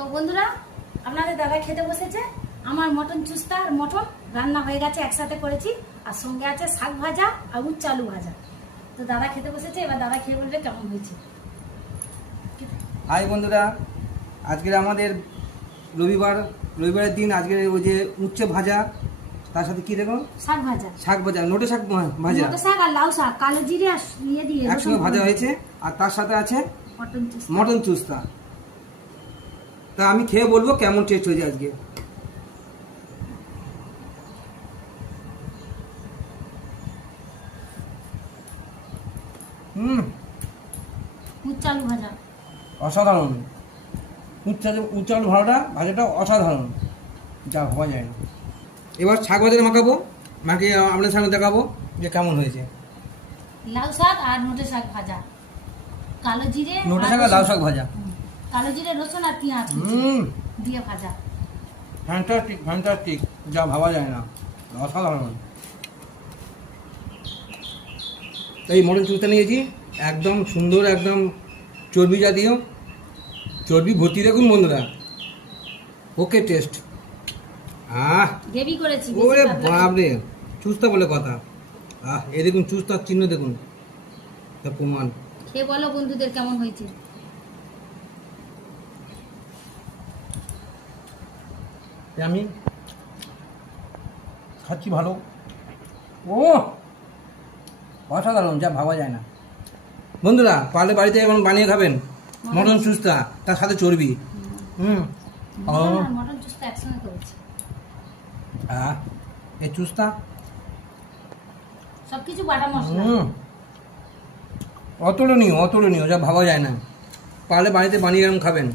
তো বন্ধুরা, আপনাদের দাদা খেতে বসেছে। আমার মটন চুস্তা আর মটন রান্না হয়ে গেছে, একসাথে করেছি। আর সঙ্গে আছে শাক ভাজা আর উচ্চ আলু ভাজা। তো দাদা খেতে বসেছে, এবার দাদা খেয়ে বলবে কেমন হয়েছে। হাই বন্ধুরা, আজকের আমাদের রবিবারের দিন। আজকের ওই যে উচ্ছে ভাজা, তার সাথে কি দেখো শাক ভাজা, নোটে শাক ভাজা, নোটে শাক আর লাউ শাক, কালো জিরে আর ইয়ে দিয়ে একসঙ্গে ভাজা হয়েছে। আর তার সাথে আছে মটন চুস্তা। মটন চুস্তা। তা আমি খেয়ে বলবো কেমন টেস্ট হয়েছে আজকে। উচ্চ আলু ভাজা অসাধারণ। উচ্চ আলু ভাজাটা অসাধারণ, যা হওয়া যায় না। এবার শাক ভাজাটা মাখাবো, মাখিয়ে আপনাদের সামনে দেখাবো যে কেমন হয়েছে। লাউ শাক আর নোটে শাক ভাজা, কালো জিরে নোটে শাক আর লাউ শাক ভাজা, কালো জিরে রসুন আর পেঁয়াজ দিয়ে ভাজা। ফ্যান্টাস্টিক, যা ভাবা যায় না, অসাধারণ। এই মটন চুস্তা নিয়েছি, একদম সুন্দর, একদম চর্বি জাতীয়, চর্বি ভর্তি। দেখুন বন্ধুরা, ওকে টেস্ট। গ্রেভি করেছি, ওরে বাপরে, চুস্তা বলে কথা। এই দেখুন চুস্তার চিহ্ন, দেখুন তার প্রমাণ। খেয়ে বলো বন্ধুদের কেমন হয়েছে। আমি খাচ্ছি ভালো। ও অসাধারণ, যা ভাবা যায় না। বন্ধুরা, পারলে বাড়িতে এখন বানিয়ে খাবেন মটন চুস্তা, তার সাথে চর্বি। মটন চুস্তা একসঙ্গে করেছি। এই চুস্তা সবকিছু বাটা মশলা। অতুলনীয়, যা ভাবা যায় না। পারলে বাড়িতে বানিয়ে এরকম খাবেন।